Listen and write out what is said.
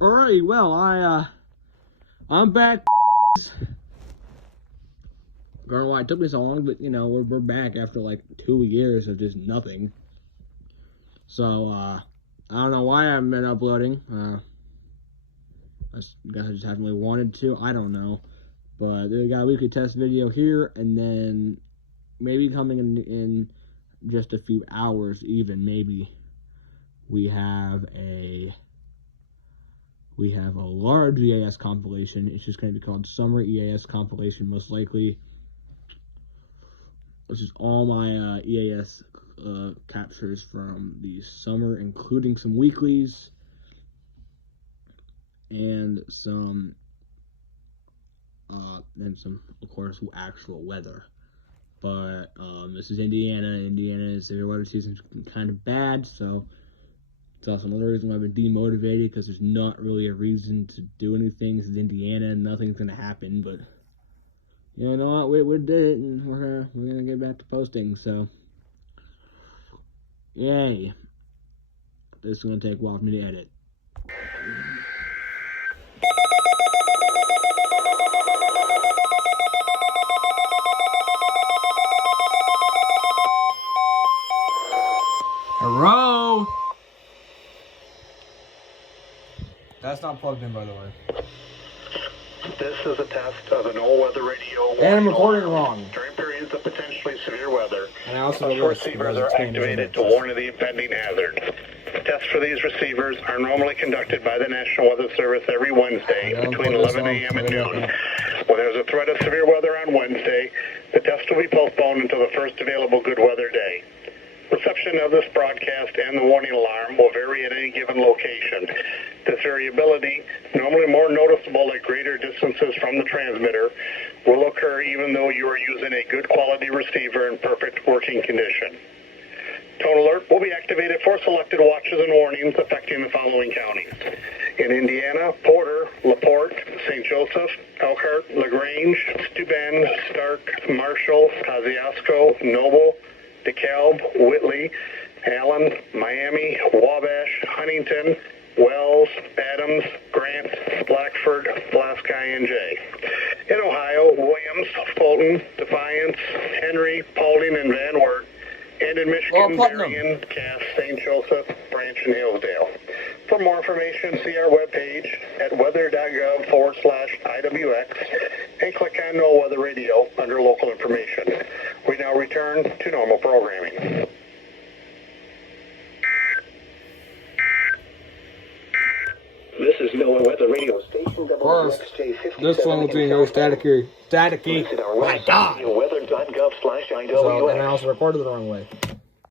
Alrighty, well, I'm back. I don't know why it took me so long, but you know, we're back after like 2 years of just nothing. So, I don't know why I haven't been uploading. I guess I just haven't really wanted to. I don't know. But we got a weekly test video here, and then maybe coming in just a few hours, even maybe we have a large EAS compilation. It's just going to be called Summer EAS Compilation, most likely. This is all my EAS captures from the summer, including some weeklies and some, of course, actual weather. But this is Indiana. Indiana's severe weather season's kind of bad, so it's also another reason why I've been demotivated, because there's not really a reason to do anything. This is Indiana, and nothing's gonna happen. But you know what? We did it, and we're gonna get back to posting. So yay! This is gonna take a while for me to edit. Hello? That's not plugged in, by the way. This is a test of an all-weather radio. And I'm recording wrong. During periods of potentially severe weather, And I also receivers are activated to warn of the impending hazard. Tests for these receivers are normally conducted by the National Weather Service every Wednesday between 11 a.m. and noon. When there's a threat of severe weather on Wednesday, the test will be postponed until the first available good weather day. Reception of this broadcast and the warning alarm will vary at any given location. This variability, normally more noticeable at greater distances from the transmitter, will occur even though you are using a good quality receiver in perfect working condition. Tone alert will be activated for selected watches and warnings affecting the following counties. In Indiana, Porter, LaPorte, St. Joseph, Elkhart, LaGrange, Steuben, Stark, Marshall, Kosciuszko, Noble, DeKalb, Whitley, Allen, Miami, Wabash, Huntington, Wells, Adams, Grant, Blackford, Pulaski, and Jay. In Ohio, Williams, Fulton, Defiance, Henry, Paulding, and Van Wert. And in Michigan, Marion, Cass, St. Joseph, Branch, and Hillsdale. For more information, see our webpage at weather.gov/IWX and click on No Weather Radio under local information. We now return to normal programming. This is NOAA Weather Radio Station WXJ57. This one will be no staticky. Visit our website, weather.gov/IWX. So, and I also recorded it the wrong way.